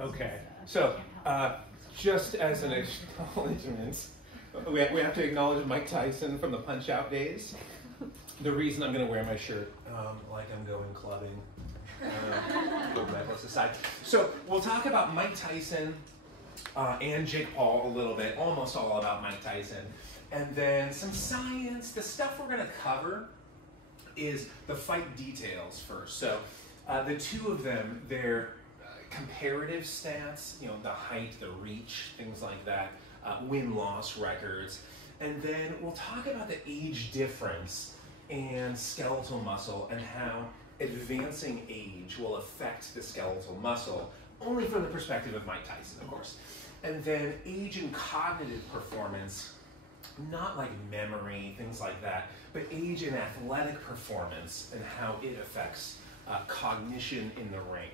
Okay, so just as an acknowledgement, we have to acknowledge Mike Tyson from the Punch-Out days. The reason I'm going to wear my shirt like I'm going clubbing, put my clothes aside. So we'll talk about Mike Tyson and Jake Paul a little bit, almost all about Mike Tyson. And then some science. The stuff we're going to cover is the fight details first. So the two of them, they're comparative stats, you know, the height, the reach, things like that, win-loss records. And then we'll talk about the age difference and skeletal muscle and how advancing age will affect the skeletal muscle, only from the perspective of Mike Tyson, of course. And then age and cognitive performance, not like memory, things like that, but age and athletic performance and how it affects cognition in the ring.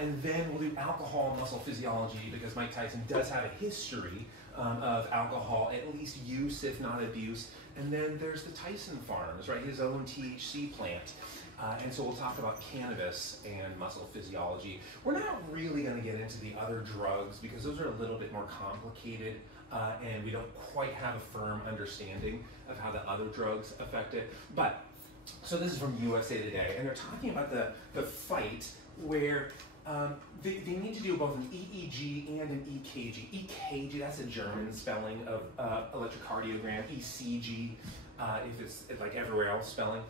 And then we'll do alcohol and muscle physiology, because Mike Tyson does have a history of alcohol, at least use, if not abuse. And then there's the Tyson Farms, right, his own THC plant. And so we'll talk about cannabis and muscle physiology. We're not really going to get into the other drugs because those are a little bit more complicated, and we don't quite have a firm understanding of how the other drugs affect it. But, so this is from USA Today, and they're talking about the fight where they need to do both an EEG and an EKG. EKG, that's a German spelling of electrocardiogram. ECG, if it's like everywhere else spelling.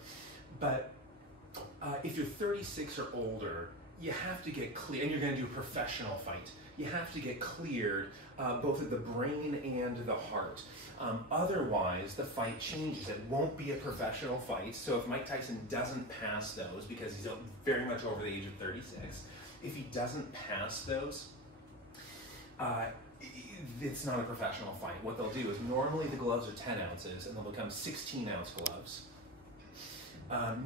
But if you're 36 or older, you have to get clear, and you're going to do a professional fight. You have to get cleared both of the brain and the heart. Otherwise, the fight changes. It won't be a professional fight. So if Mike Tyson doesn't pass those, because he's very much over the age of 36, if he doesn't pass those, it's not a professional fight. What they'll do is normally the gloves are 10 ounces and they'll become 16-ounce gloves.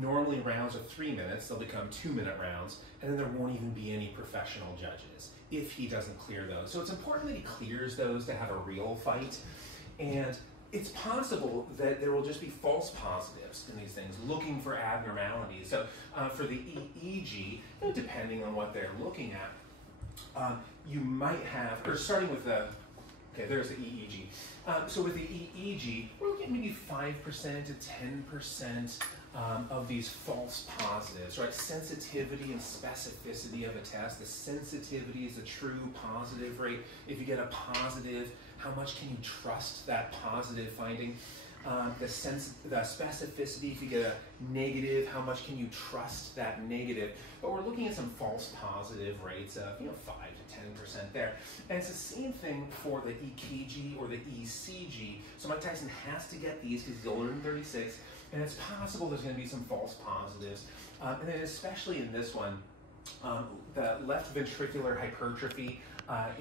Normally rounds are 3 minutes, they'll become 2-minute rounds, and then there won't even be any professional judges if he doesn't clear those. So it's important that he clears those to have a real fight. And it's possible that there will just be false positives in these things, looking for abnormalities. So for the EEG, depending on what they're looking at, you might have, or starting with the, okay, there's the EEG. So with the EEG, we're looking at maybe 5% to 10% of these false positives, right? Sensitivity and specificity of a test. The sensitivity is the true positive rate. If you get a positive, how much can you trust that positive finding? The specificity, if you get a negative, how much can you trust that negative? But we're looking at some false positive rates of 5 to 10% there. And it's the same thing for the EKG or the ECG. So Mike Tyson has to get these because he's older than 36, and it's possible there's going to be some false positives. And then especially in this one, the left ventricular hypertrophy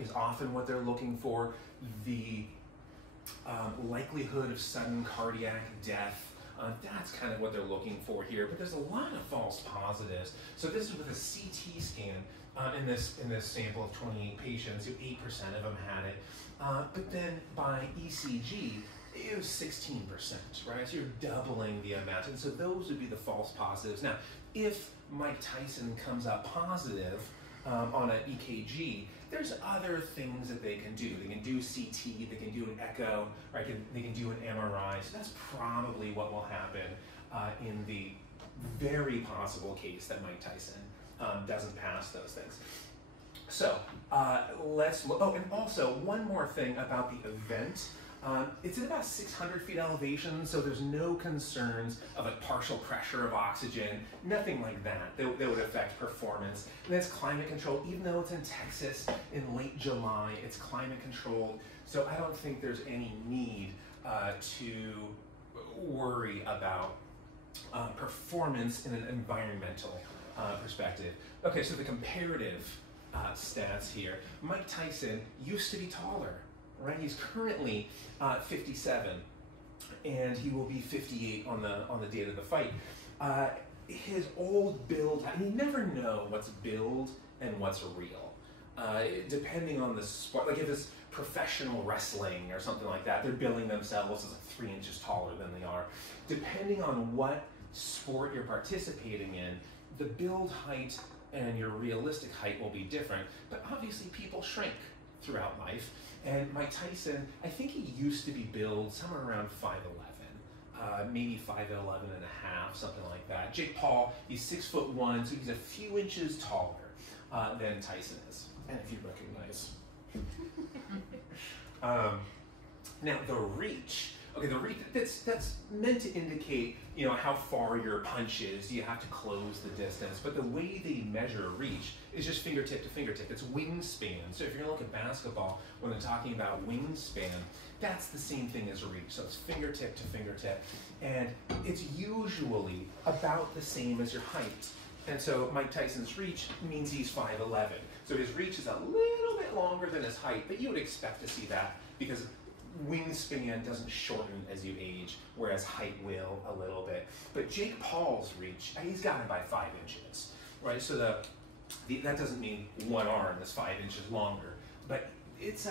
is often what they're looking for. The likelihood of sudden cardiac death, that's kind of what they're looking for here. But there's a lot of false positives. So this is with a CT scan in this sample of 28 patients. 8% of them had it. But then by ECG, it was 16%, right? So you're doubling the amount. And so those would be the false positives. Now, if Mike Tyson comes up positive on an EKG, there's other things that they can do. They can do CT, they can do an echo, right? They can do an MRI. So that's probably what will happen in the very possible case that Mike Tyson doesn't pass those things. So let's look. Oh, and also one more thing about the event. It's at about 600 feet elevation, so there's no concerns of a partial pressure of oxygen, nothing like that that would affect performance. And it's climate controlled, even though it's in Texas in late July, it's climate controlled. So I don't think there's any need to worry about performance in an environmental perspective. Okay, so the comparative stats here. Mike Tyson used to be taller. Right, he's currently 57, and he will be 58 on the date of the fight. His old build, you never know what's build and what's real, depending on the sport. Like if it's professional wrestling or something like that, they're billing themselves as like 3 inches taller than they are. Depending on what sport you're participating in, the build height and your realistic height will be different. But obviously people shrink throughout life. And Mike Tyson, I think he used to be billed somewhere around 5'11", maybe 5'11 and a half, something like that. Jake Paul, he's 6'1", so he's a few inches taller than Tyson is, and if you recognize. Now the reach. Okay, the reach, that's meant to indicate, how far your punch is. You have to close the distance, but the way they measure reach is just fingertip to fingertip. It's wingspan. So if you're gonna look at basketball, when they're talking about wingspan, that's the same thing as reach. So it's fingertip to fingertip, and it's usually about the same as your height. And so Mike Tyson's reach means he's 5'11". So his reach is a little bit longer than his height, but you would expect to see that because wingspan doesn't shorten as you age, whereas height will a little bit. But Jake Paul's reach, he's got it by 5 inches, right? So that doesn't mean one arm is 5 inches longer, but that's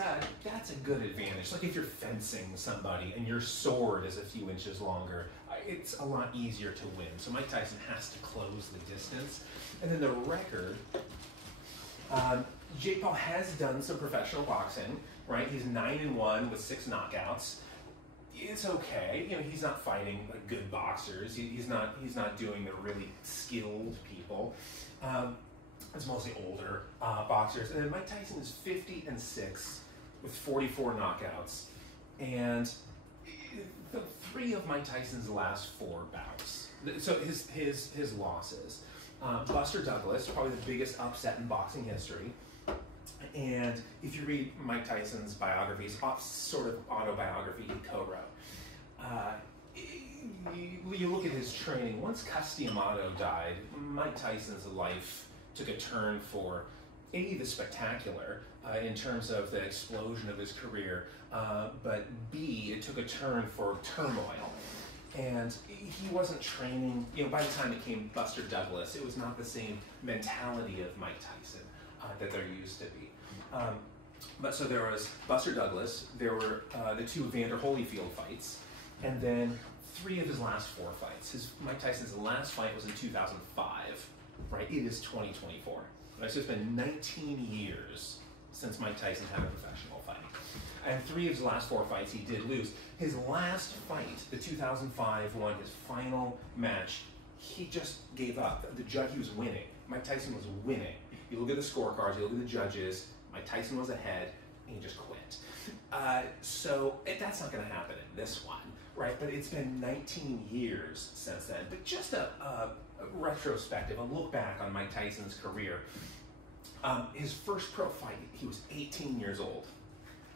a good advantage. Like if you're fencing somebody and your sword is a few inches longer, it's a lot easier to win. So Mike Tyson has to close the distance. And then the record, Jake Paul has done some professional boxing, right? He's 9-1 with 6 knockouts. It's okay. He's not fighting like good boxers. He's not doing the really skilled people. It's mostly older boxers. And then Mike Tyson is 50-6 with 44 knockouts. And the 3 of Mike Tyson's last 4 bouts. So his losses. Buster Douglas, probably the biggest upset in boxing history. And if you read Mike Tyson's biographies, sort of autobiography he co-wrote, you look at his training. Once Cus D'Amato died, Mike Tyson's life took a turn for A, the spectacular in terms of the explosion of his career, but B, it took a turn for turmoil. And he wasn't training, by the time it came Buster Douglas, it was not the same mentality of Mike Tyson that there used to be. But so there was Buster Douglas, there were the 2 Evander Holyfield fights, and then 3 of his last 4 fights. Mike Tyson's last fight was in 2005, right? It is 2024. Right? So it's been 19 years since Mike Tyson had a professional fight. And 3 of his last 4 fights he did lose. His last fight, the 2005 one, his final match, he just gave up. The judge, he was winning. Mike Tyson was winning. You look at the scorecards, you look at the judges, Mike Tyson was ahead, and he just quit. So that's not going to happen in this one, right? But it's been 19 years since then. But just a retrospective, a look back on Mike Tyson's career. His first pro fight, he was 18 years old.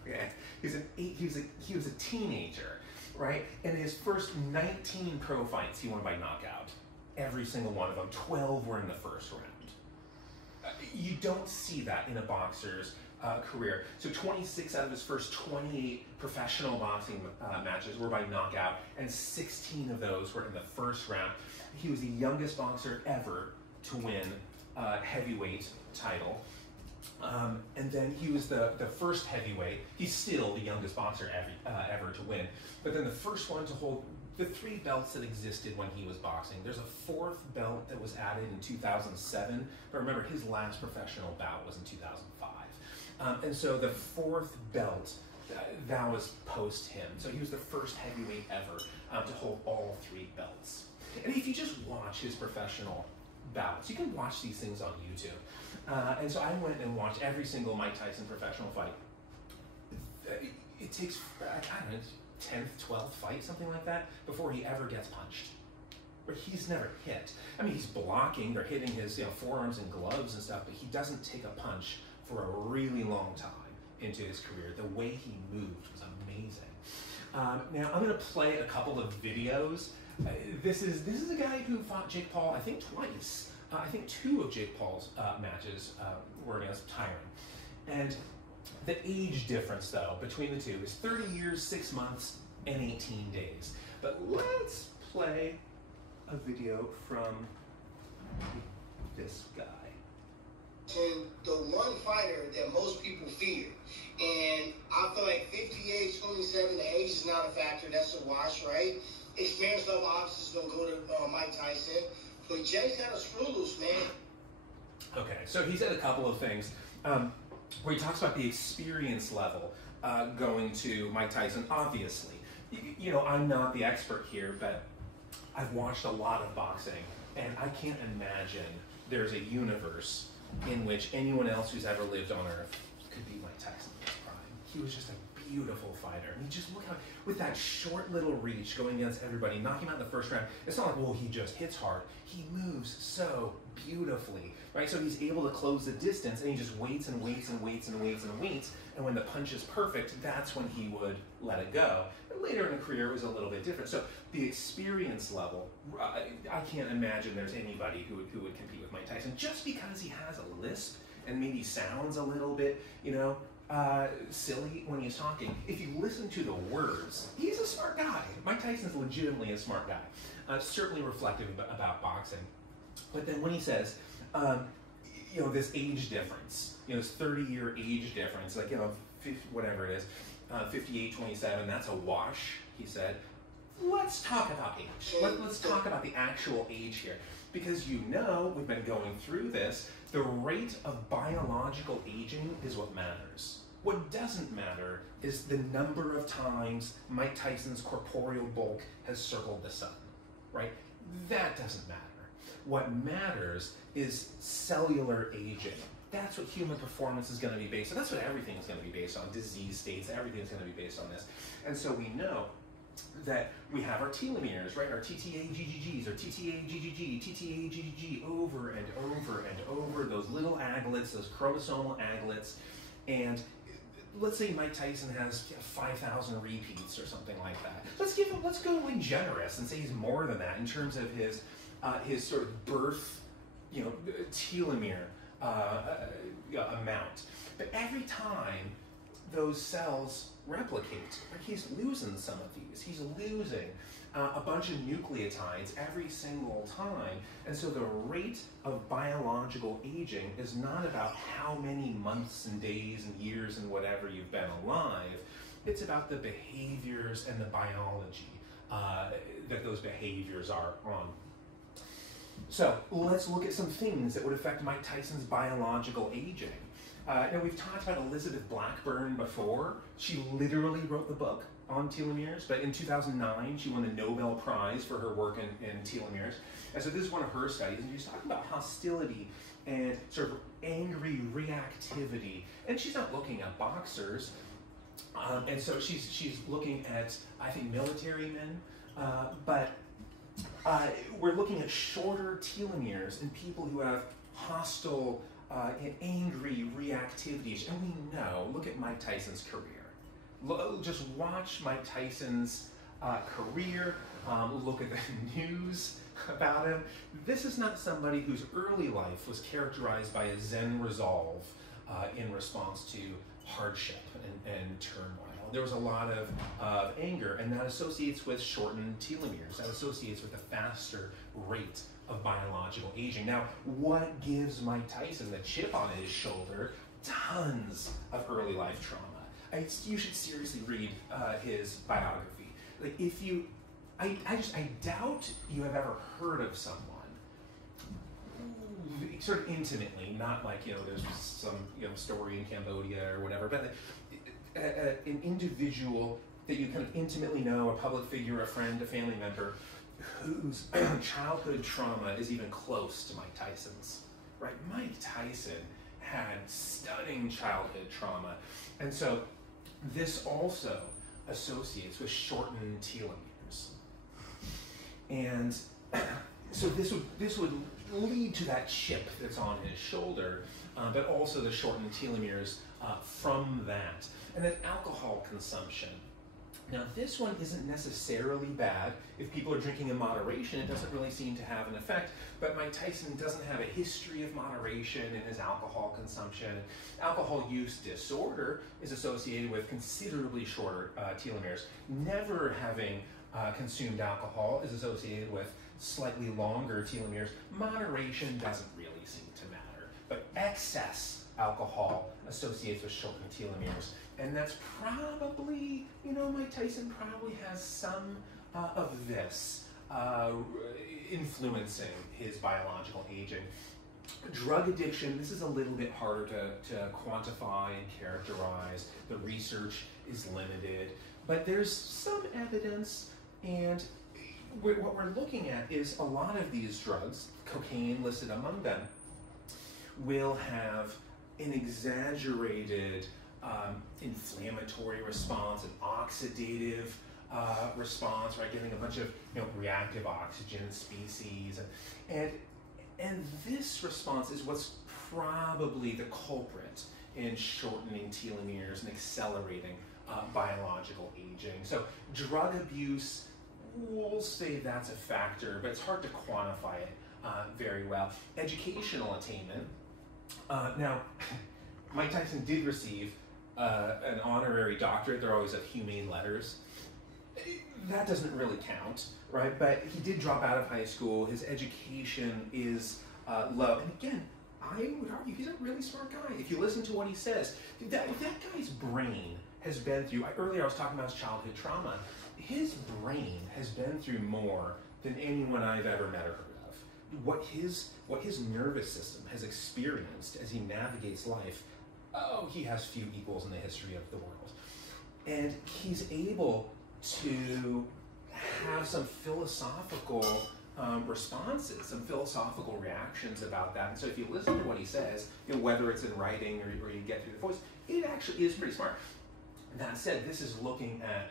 Okay? He was a teenager, right? And his first 19 pro fights, he won by knockout. Every single one of them. 12 were in the first round. You don't see that in a boxer's career. So 26 out of his first 28 professional boxing matches were by knockout, and 16 of those were in the first round. He was the youngest boxer ever to win a heavyweight title. And then he was the first heavyweight. He's still the youngest boxer ever to win. But then the first one to hold the 3 belts that existed when he was boxing. There's a 4th belt that was added in 2007. But remember, his last professional bout was in 2005. And so the 4th belt, that was post him. So he was the first heavyweight ever to hold all 3 belts. And if you just watch his professional bouts, you can watch these things on YouTube. And so I went and watched every single Mike Tyson professional fight. It takes, I don't know, 10th, 12th fight, something like that, before he ever gets punched. But he's never hit. I mean, he's blocking, they're hitting his forearms and gloves and stuff, but he doesn't take a punch for a really long time into his career. The way he moved was amazing. Now, I'm gonna play a couple of videos. This is a guy who fought Jake Paul, I think twice. I think 2 of Jake Paul's matches were against Tyron. And the age difference, though, between the 2 is 30 years, 6 months, and 18 days. But let's play a video from this guy. And the one fighter that most people fear. And I feel like 58, 27, the age is not a factor. That's a wash, right? Experience level obviously is going to go to Mike Tyson. But Jay's got a screw loose, man. Okay, so he said a couple of things where he talks about the experience level going to Mike Tyson. Obviously, you know, I'm not the expert here, but I've watched a lot of boxing, and I can't imagine there's a universe in which anyone else who's ever lived on Earth could beat Mike Tyson in his prime. He was just a beautiful fighter. I mean, just look how, with that short little reach going against everybody, knocking him out in the first round, it's not like, well, he just hits hard. He moves so beautifully, right? So he's able to close the distance, and he just waits and waits and waits and waits and waits, and when the punch is perfect, that's when he would let it go. And later in the career, it was a little bit different. So the experience level, I can't imagine there's anybody who would compete with Mike Tyson, just because he has a lisp and maybe sounds a little bit, you know, silly when he's talking. If you listen to the words, he's a smart guy. Mike Tyson's legitimately a smart guy. Certainly reflective about boxing. But then when he says, you know, this age difference, you know, this 30-year age difference, like, you know, 50, whatever it is, 58, 27, that's a wash, he said. Let's talk about age. Let's talk about the actual age here. Because you know, we've been going through this, the rate of biological aging is what matters. What doesn't matter is the number of times Mike Tyson's corporeal bulk has circled the sun, right? That doesn't matter. What matters is cellular aging. That's what human performance is going to be based on. That's what everything is going to be based on. Disease states, everything is going to be based on this. And so we know that we have our telomeres, right? Our TTA GGGs, or TTA GGG, TTA GGG, over and over and over, those little aglets, those chromosomal aglets. And let's say Mike Tyson has 5,000 repeats or something like that. Let's go like generous and say he's more than that in terms of his sort of birth, you know, telomere amount. But every time those cells replicate, like, he's losing some of these. He's losing a bunch of nucleotides every single time. And so the rate of biological aging is not about how many months and days and years and whatever you've been alive. It's about the behaviors and the biology that those behaviors are on. So let's look at some things that would affect Mike Tyson's biological aging. Now, we've talked about Elizabeth Blackburn before. She literally wrote the book on telomeres, but in 2009, she won the Nobel Prize for her work in telomeres. And so this is one of her studies, and she's talking about hostility and sort of angry reactivity. And she's not looking at boxers, and so she's looking at, I think, military men, but we're looking at shorter telomeres in people who have hostile and angry reactivities. And we know, look at Mike Tyson's career. Just watch Mike Tyson's career, look at the news about him. This is not somebody whose early life was characterized by a Zen resolve in response to hardship and turmoil. There was a lot of anger, and that associates with shortened telomeres. That associates with a faster rate of biological aging. Now, what gives Mike Tyson the chip on his shoulder? Tons of early life trauma. You should seriously read his biography. Like, if you, I doubt you have ever heard of someone sort of intimately, not like, you know, there's some, you know, story in Cambodia or whatever, but an individual that you kind of intimately know, a public figure, a friend, a family member, whose childhood trauma is even close to Mike Tyson's, right? Mike Tyson had stunning childhood trauma. And so this also associates with shortened telomeres. And so this would lead to that chip that's on his shoulder, but also the shortened telomeres from that. And then alcohol consumption. Now, this one isn't necessarily bad. If people are drinking in moderation, it doesn't really seem to have an effect. But Mike Tyson doesn't have a history of moderation in his alcohol consumption. Alcohol use disorder is associated with considerably shorter telomeres. Never having consumed alcohol is associated with slightly longer telomeres. Moderation doesn't really seem to matter. But excess alcohol associates with shortened telomeres. And that's probably, you know, Mike Tyson probably has some of this influencing his biological aging. Drug addiction, this is a little bit harder to quantify and characterize. The research is limited, but there's some evidence, and what we're looking at is a lot of these drugs, cocaine listed among them, will have an exaggerated inflammatory response, an oxidative response, right? Getting a bunch of reactive oxygen species, and this response is what's probably the culprit in shortening telomeres and accelerating biological aging. So drug abuse, we'll say that's a factor, but it's hard to quantify it very well. Educational attainment. Now, Mike Tyson did receive an honorary doctorate. They're always of humane letters. That doesn't really count, right? But he did drop out of high school. His education is low. And again, I would argue he's a really smart guy. If you listen to what he says, that guy's brain has been through, earlier I was talking about his childhood trauma. His brain has been through more than anyone I've ever met or heard of. What his nervous system has experienced as he navigates life, he has few equals in the history of the world. And he's able to have some philosophical responses, some philosophical reactions about that. And so if you listen to what he says, whether it's in writing or you get through the voice, it actually is pretty smart. That said, this is looking at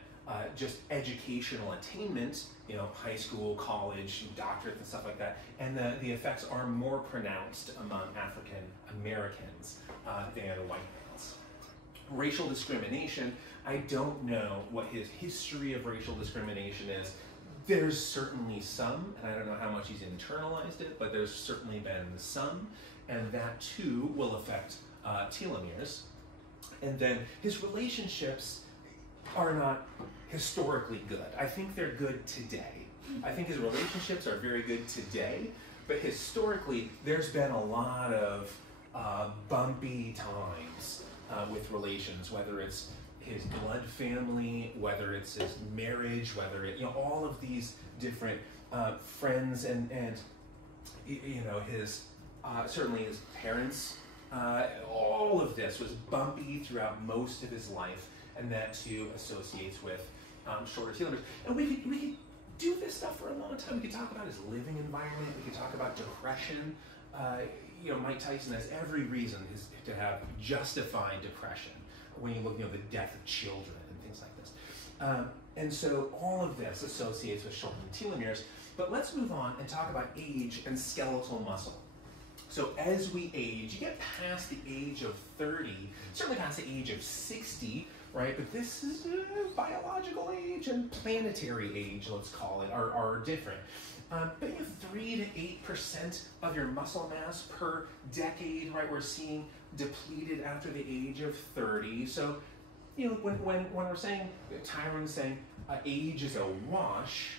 just educational attainment, high school, college, doctorates and stuff like that, and the effects are more pronounced among African Americans than white males. Racial discrimination, I don't know what his history of racial discrimination is. There's certainly some, and I don't know how much he's internalized it, but there's certainly been some, and that too will affect telomeres. And then his relationships are not historically good. I think they're good today. I think his relationships are very good today, but historically there's been a lot of bumpy times with relations, whether it's his blood family, whether it's his marriage, whether it, all of these different friends and his, certainly his parents, all of this was bumpy throughout most of his life, and that too associates with shorter telomeres. And we could do this stuff for a long time. We could talk about his living environment, we could talk about depression. Mike Tyson has every reason to have justified depression when you look, the death of children and things like this. And so all of this associates with shortened telomeres. But let's move on and talk about age and skeletal muscle. So as we age, you get past the age of 30, certainly past the age of 60, right? But this is biological age and planetary age, let's call it, are different. But 3 to 8% of your muscle mass per decade, right? We're seeing depleted after the age of 30. So, when we're saying, Tyron's saying age is a wash,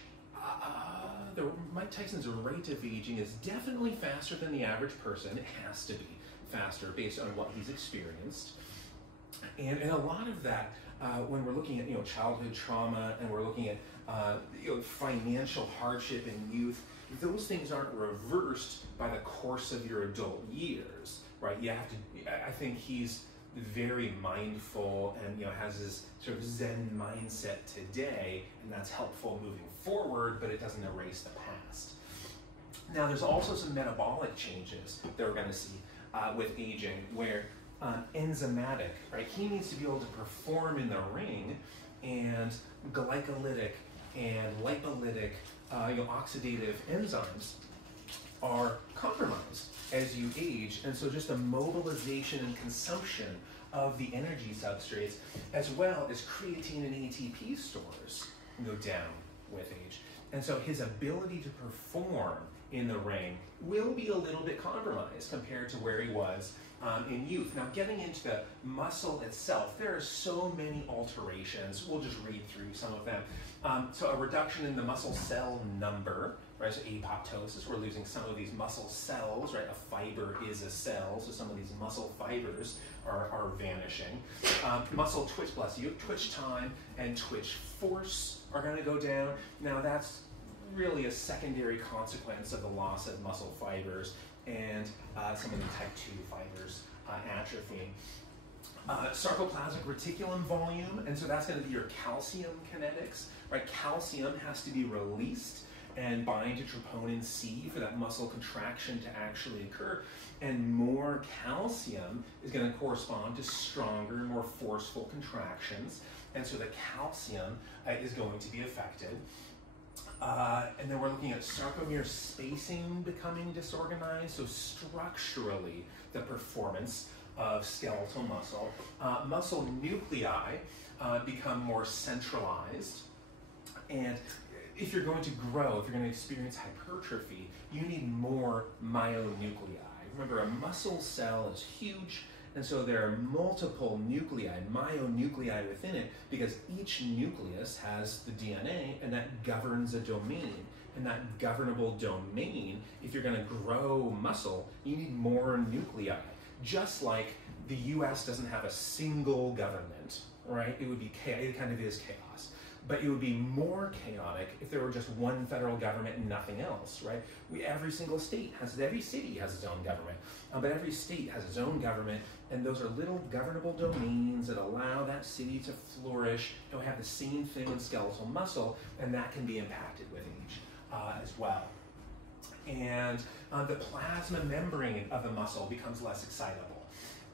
Mike Tyson's rate of aging is definitely faster than the average person. It has to be faster based on what he's experienced. And a lot of that, when we're looking at childhood trauma and we're looking at financial hardship in youth, those things aren't reversed by the course of your adult years, right? You have to. I think he's very mindful and has his sort of Zen mindset today, and that's helpful moving forward, but it doesn't erase the past. Now, there's also some metabolic changes that we're going to see with aging, where enzymatic, right? He needs to be able to perform in the ring, and glycolytic and lipolytic, oxidative enzymes are compromised as you age, and so just the mobilization and consumption of the energy substrates, as well as creatine and ATP stores, go down with age. And so his ability to perform in the ring will be a little bit compromised compared to where he was in youth. Now, getting into the muscle itself, there are so many alterations. We'll just read through some of them. So a reduction in the muscle cell number, right? So apoptosis, we're losing some of these muscle cells, right? A fiber is a cell, so some of these muscle fibers are vanishing. Muscle twitch, bless you, twitch time and twitch force are going to go down. Now, that's really a secondary consequence of the loss of muscle fibers. and some of the type 2 fibers atrophying. Sarcoplasmic reticulum volume, and so that's going to be your calcium kinetics, right? Calcium has to be released and bind to troponin C for that muscle contraction to actually occur, and more calcium is going to correspond to stronger, more forceful contractions, and so the calcium is going to be affected. And then we're looking at sarcomere spacing becoming disorganized, so structurally the performance of skeletal muscle. Muscle nuclei become more centralized, and if you're going to grow, if you're going to experience hypertrophy, you need more myonuclei. Remember, a muscle cell is huge, and so there are multiple nuclei, myonuclei within it, because each nucleus has the DNA, and that governs a domain. And that governable domain, if you're going to grow muscle, you need more nuclei. Just like the US doesn't have a single government, right? It would be chaos. It kind of is chaos. But it would be more chaotic if there were just one federal government and nothing else, right? Every single state every city has its own government, but every state has its own government, and those are little governable domains that allow that city to flourish. And we have the same thing in skeletal muscle, and that can be impacted with age as well. And the plasma membrane of the muscle becomes less excitable.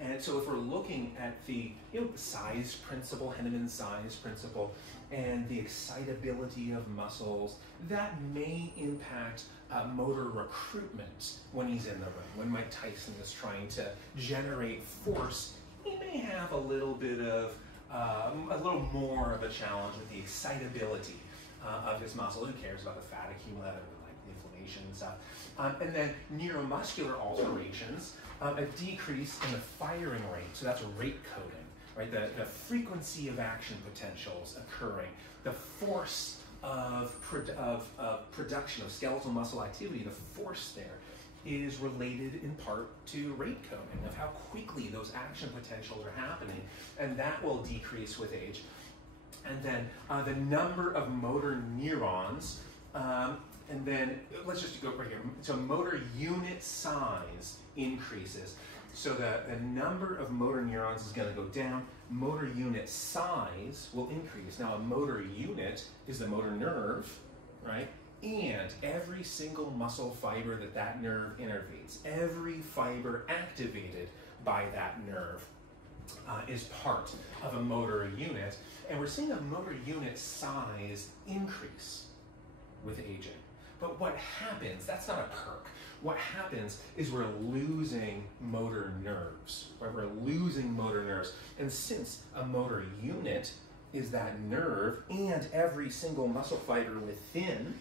And so if we're looking at the size principle, Henneman's size principle, and the excitability of muscles, that may impact motor recruitment when he's in the ring. When Mike Tyson is trying to generate force, he may have a little bit of, a little more of a challenge with the excitability of his muscle. Who cares about the fat accumulator, like the inflammation and stuff? And then neuromuscular alterations, a decrease in the firing rate, so that's rate coding, right? The frequency of action potentials occurring, the force of production of skeletal muscle activity, the force there is related in part to rate coding, of how quickly those action potentials are happening, and that will decrease with age. And then the number of motor neurons, and then let's just go right here. So motor unit size increases. So the number of motor neurons is going to go down. Motor unit size will increase. Now a motor unit is the motor nerve, right? And every single muscle fiber that nerve innervates, every fiber activated by that nerve is part of a motor unit. And we're seeing a motor unit size increase with aging. But what happens, that's not a perk. What happens is we're losing motor nerves, right? We're losing motor nerves. And since a motor unit is that nerve and every single muscle fiber within,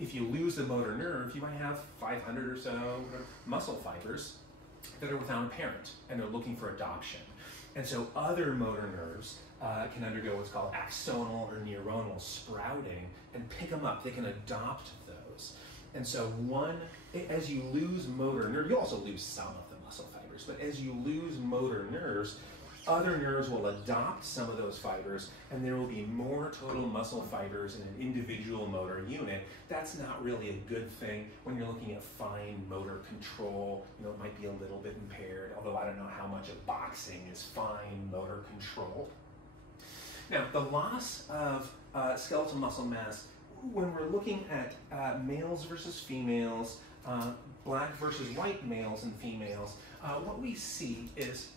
if you lose the motor nerve, you might have 500 or so muscle fibers that are without a parent, and they're looking for adoption. And so other motor nerves can undergo what's called axonal or neuronal sprouting and pick them up. They can adopt those. And so as you lose motor nerve, you also lose some of the muscle fibers, but as you lose motor nerves, other nerves will adopt some of those fibers, and there will be more total muscle fibers in an individual motor unit. That's not really a good thing when you're looking at fine motor control. It might be a little bit impaired, although I don't know how much of boxing is fine motor control. Now, the loss of skeletal muscle mass, when we're looking at males versus females, black versus white males and females, what we see is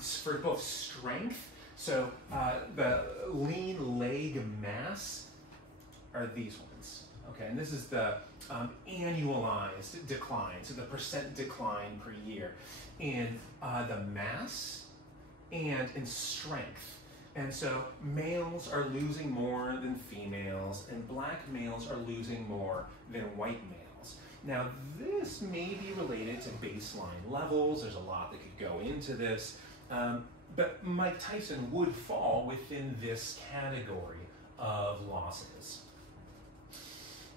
for both strength, so the lean leg mass are these ones, okay? And this is the annualized decline, so the percent decline per year in the mass and in strength. And so males are losing more than females, and black males are losing more than white males. Now, this may be related to baseline levels. There's a lot that could go into this. But Mike Tyson would fall within this category of losses.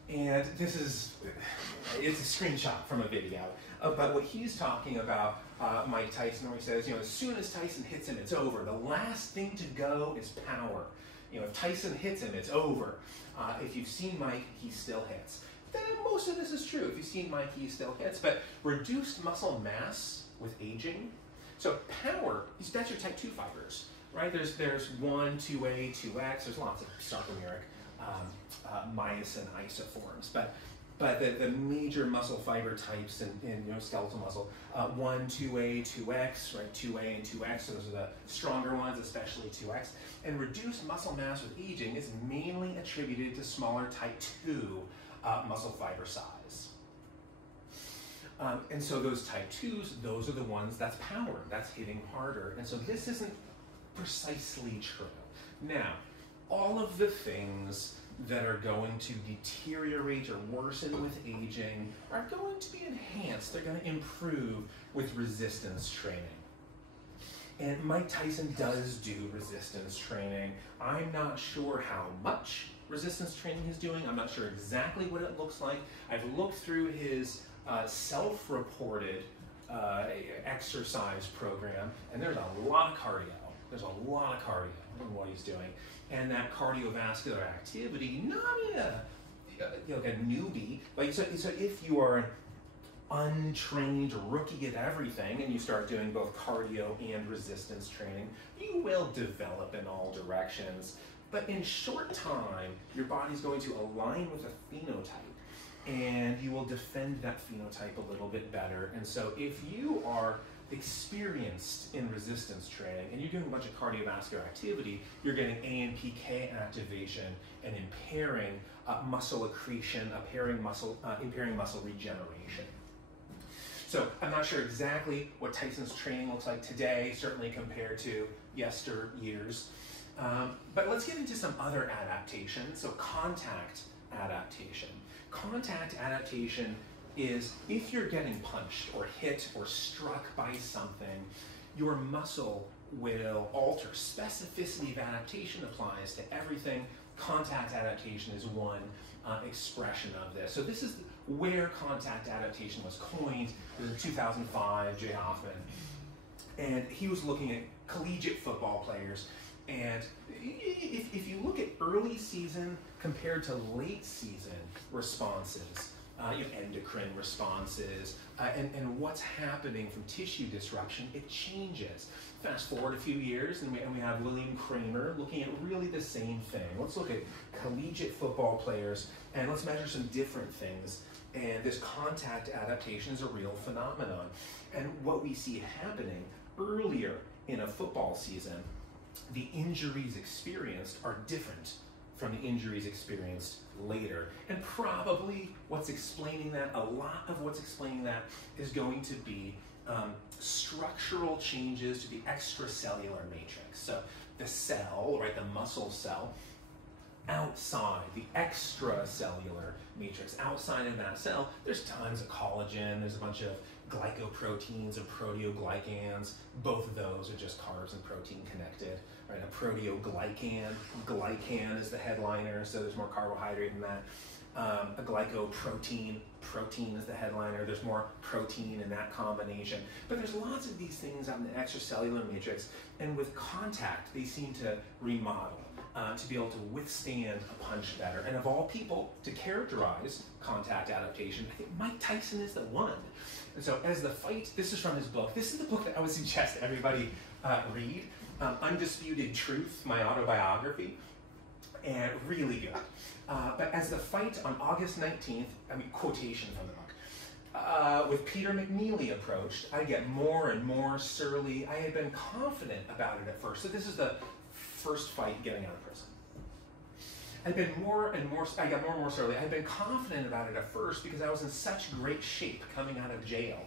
And it's a screenshot from a video. But what he's talking about, Mike Tyson, where he says, as soon as Tyson hits him, it's over. The last thing to go is power. If Tyson hits him, it's over. If you've seen Mike, he still hits. most of this is true. If you've seen Mike, he still hits. But reduced muscle mass with aging. So power, that's your type 2 fibers, right? There's 1, 2A, 2X. There's lots of sarcomeric myosin isoforms. But the major muscle fiber types in skeletal muscle, 1, 2A, 2X, right? 2A and 2X, so those are the stronger ones, especially 2X. And reduced muscle mass with aging is mainly attributed to smaller type 2 muscle fiber size. And so those type 2s, those are the ones that's power, that's hitting harder. And so this isn't precisely true. Now, all of the things that are going to deteriorate or worsen with aging are going to be enhanced, they're going to improve with resistance training. And Mike Tyson does do resistance training. I'm not sure how much resistance training he's doing. I'm not sure exactly what it looks like. I've looked through his self-reported exercise program, and there's a lot of cardio. There's a lot of cardio in what he's doing. And that cardiovascular activity, not in like a newbie, like so if you are an untrained rookie at everything and you start doing both cardio and resistance training, you will develop in all directions. But in short time, your body's going to align with a phenotype, and you will defend that phenotype a little bit better. And so if you are experienced in resistance training and you're doing a bunch of cardiovascular activity, you're getting AMPK activation and impairing muscle accretion, impairing muscle regeneration. So I'm not sure exactly what Tyson's training looks like today, certainly compared to yesteryears. But let's get into some other adaptations. So contact adaptation. Contact adaptation is if you're getting punched or hit or struck by something, your muscle will alter. Specificity of adaptation applies to everything. Contact adaptation is one expression of this. So this is where contact adaptation was coined. It was in 2005, Jay Hoffman. And he was looking at collegiate football players. And if you look at early season compared to late season responses, endocrine responses, and what's happening from tissue disruption, it changes. Fast forward a few years, and we have William Kramer looking at really the same thing. Let's look at collegiate football players, and let's measure some different things. And this contact adaptation is a real phenomenon. And what we see happening earlier in a football season, the injuries experienced are different from the injuries experienced later. And probably what's explaining that, a lot of what's explaining that is going to be structural changes to the extracellular matrix. So the cell, right, the muscle cell, outside the extracellular matrix, outside of that cell, there's tons of collagen, there's a bunch of glycoproteins and proteoglycans. Both of those are just carbs and protein connected, right? A proteoglycan, glycan is the headliner, so there's more carbohydrate in that. A glycoprotein, protein is the headliner, there's more protein in that combination. But there's lots of these things out in the extracellular matrix, and with contact, they seem to remodel. To be able to withstand a punch better. And of all people to characterize contact adaptation, I think Mike Tyson is the one. And so as the fight, this is from his book. This is the book that I would suggest everybody read. Undisputed Truth, my autobiography, and really good. But as the fight on August 19th, quotation from the book, with Peter McNeeley approached, I get more and more surly. I had been confident about it at first. So this is the first fight getting out of prison. I got more and more surly. I had been confident about it at first because I was in such great shape coming out of jail.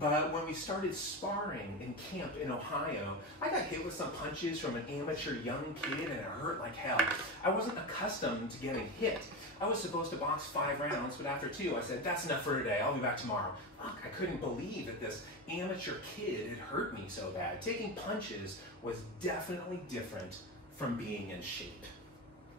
But when we started sparring in camp in Ohio, I got hit with some punches from an amateur young kid and it hurt like hell. I wasn't accustomed to getting hit. I was supposed to box 5 rounds, but after 2, I said, that's enough for today, I'll be back tomorrow. Fuck, I couldn't believe that this amateur kid had hurt me so bad. Taking punches was definitely different from being in shape.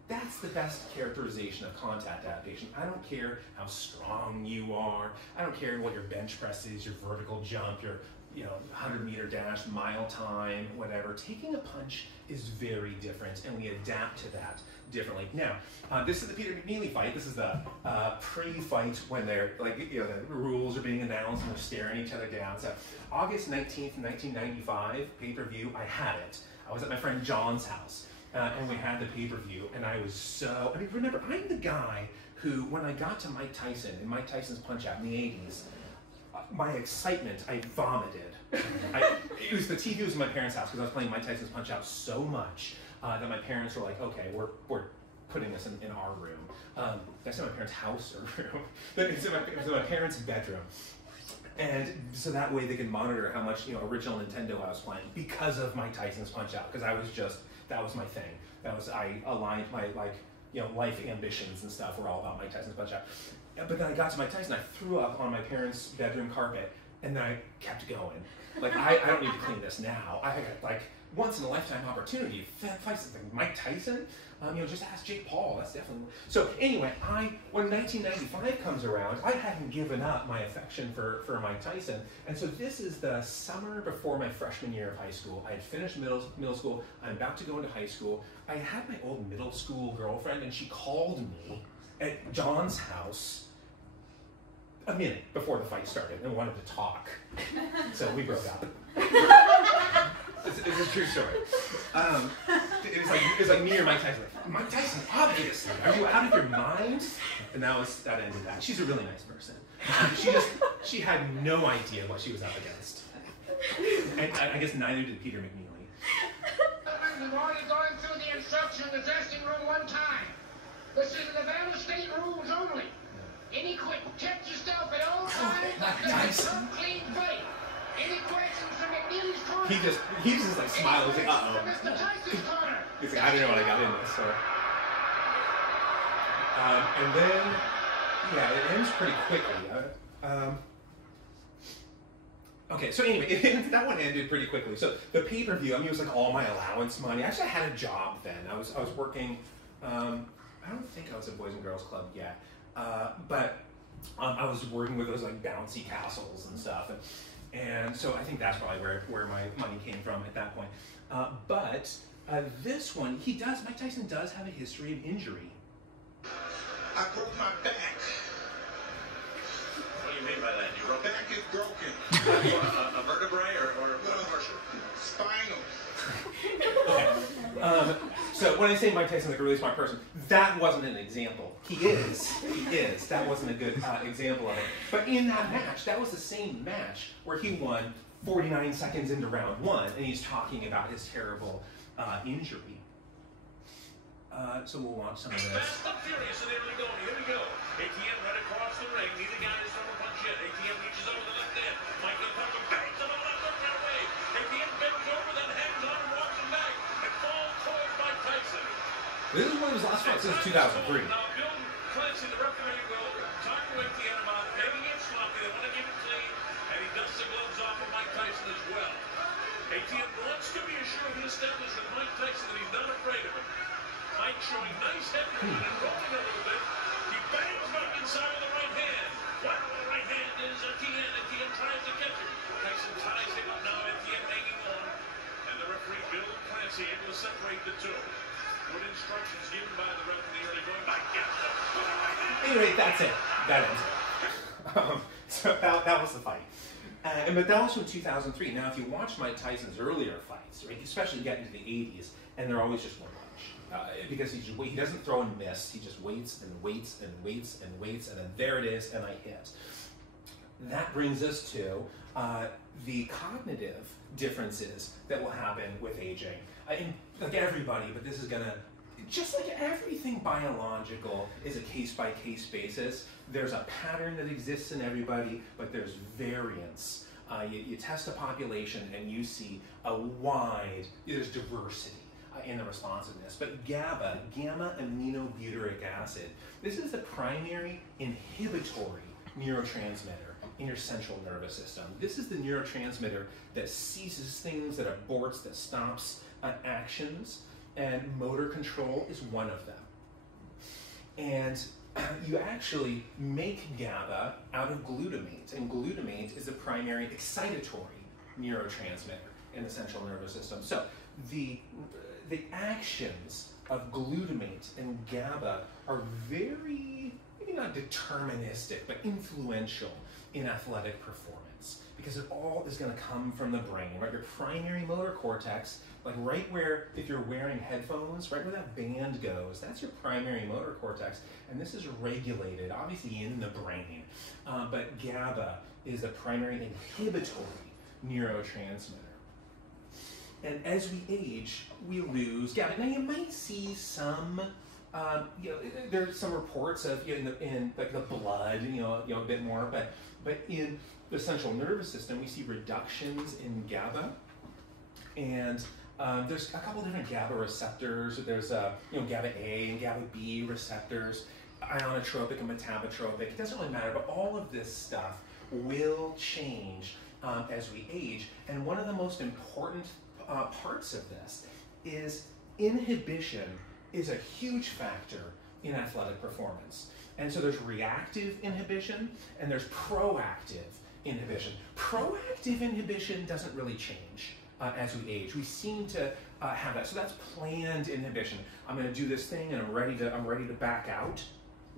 That's the best characterization of contact adaptation. I don't care how strong you are. I don't care what your bench press is, your vertical jump, your 100-meter dash, mile time, whatever. Taking a punch is very different, and we adapt to that differently. Now, this is the Peter McNeeley fight. This is the pre-fight when they're the rules are being announced and they're staring each other down. So, August 19th, 1995, pay-per-view. I had it. I was at my friend John's house, and we had the pay-per-view, and I was so. Remember, I'm the guy who, when I got to Mike Tyson and Mike Tyson's Punch-Out in the 80s. My excitement, I vomited. It was the TV was in my parents' house because I was playing Mike Tyson's Punch-Out so much that my parents were like, okay, we're putting this in our room. That's not my parents' house or room, but it's in my parents' bedroom. And so that way they can monitor how much original Nintendo I was playing because of Mike Tyson's Punch-Out, because that was my thing. I aligned my life ambitions and stuff were all about Mike Tyson's Punch-Out. But then I got to Mike Tyson, I threw up on my parents' bedroom carpet, and then I kept going. I don't need to clean this now. I got once in a lifetime opportunity. Fight something Mike Tyson. Just ask Jake Paul. That's definitely. So anyway, when 1995 comes around, I hadn't given up my affection for Mike Tyson, and so this is the summer before my freshman year of high school. I had finished middle school. I'm about to go into high school. I had my old middle school girlfriend, and she called me at John's house a minute before the fight started and wanted to talk. So we broke up. It's a true story. It was like me or Mike Tyson. Mike Tyson, obviously, are you out of your mind? And that ended that. She's a really nice person. She had no idea what she was up against. And I guess neither did Peter McNeeley. We've already gone through the instruction in the dressing room one time. This is the Nevada State rules only. Any protect yourself at all times. Some clean fight. Any questions from McNeely's corner? He just smiles. He's like, uh-oh. Mr. Tyson's corner. He's like, I don't know what I got in this. So. And then, it ends pretty quickly. Okay, so anyway, that one ended pretty quickly. So the pay-per-view, it was all my allowance money. Actually, I had a job then. I was working. I don't think I was at Boys and Girls Club yet, but I was working with those bouncy castles and stuff, and so I think that's probably where my money came from at that point. But this one, Mike Tyson does have a history of injury. I broke my back. What do you mean by that? Your Back is broken. a vertebrae or partial? Spinal. Okay. So when I say Mike Tyson a really smart person, that wasn't an example. He is. That wasn't a good example of it. But in that match, that was the same match where he won 49 seconds into round one, and he's talking about his terrible injury. So we'll watch some of this. Fast and furious, and there we go. Here we go. Etienne right across the ring. Neither guy is from a punch yet. Etienne reaches over the left hand. Mike Tyson bangs him on the left hand away. Etienne bends over, then hangs on and walks him back and falls towards Mike Tyson. This is one of his last fights since 2003. Now, Bill Clancy, the referee, will talk to Etienne about making it sloppy. They want to keep it clean, and he dusts the gloves off of Mike Tyson as well. Etienne wants to be assured he established with Mike Tyson that he's not afraid of him. Mike showing nice head movement and rolling a little bit. He bangs back inside with the right hand. Wow, the right hand is Etienne. Etienne tries to catch him. Tyson ties him up now. Etienne hanging on. And the referee, Bill Clancy, able to separate the two. With instructions given by the referee early going back. Anyway, that's it. That ends it. So that was the fight. But that was from 2003. Now, if you watch Mike Tyson's earlier fights, right, especially getting into the 80s, and they're always just one punch. Because he doesn't throw and miss. He just waits and waits and waits and waits, and then there it is, and I hit. That brings us to the cognitive differences that will happen with aging. Like everybody, but this is gonna, just like everything biological is a case-by-case basis. There's a pattern that exists in everybody, but there's variance. You test a population and you see there's diversity in the responsiveness. But GABA, gamma-aminobutyric acid, this is the primary inhibitory neurotransmitter in your central nervous system. This is the neurotransmitter that seizes things, that aborts, that stops actions, and motor control is one of them. And you actually make GABA out of glutamate, and glutamate is a primary excitatory neurotransmitter in the central nervous system. So the actions of glutamate and GABA are very, maybe not deterministic, but influential in athletic performance, because it all is going to come from the brain, right? Your primary motor cortex, like right where, if you're wearing headphones, right where that band goes, that's your primary motor cortex, and this is regulated, obviously, in the brain. But GABA is a primary inhibitory neurotransmitter. And as we age, we lose GABA. Now you might see some, there's some reports of in like the blood, a bit more, but in the central nervous system, we see reductions in GABA, and there's a couple different GABA receptors. There's GABA A and GABA B receptors, ionotropic and metabotropic. It doesn't really matter, but all of this stuff will change as we age. And one of the most important parts of this is inhibition is a huge factor in athletic performance. And so there's reactive inhibition and there's proactive inhibition. Proactive inhibition doesn't really change as we age. We seem to have that. So that's planned inhibition. I'm going to do this thing and I'm ready to back out.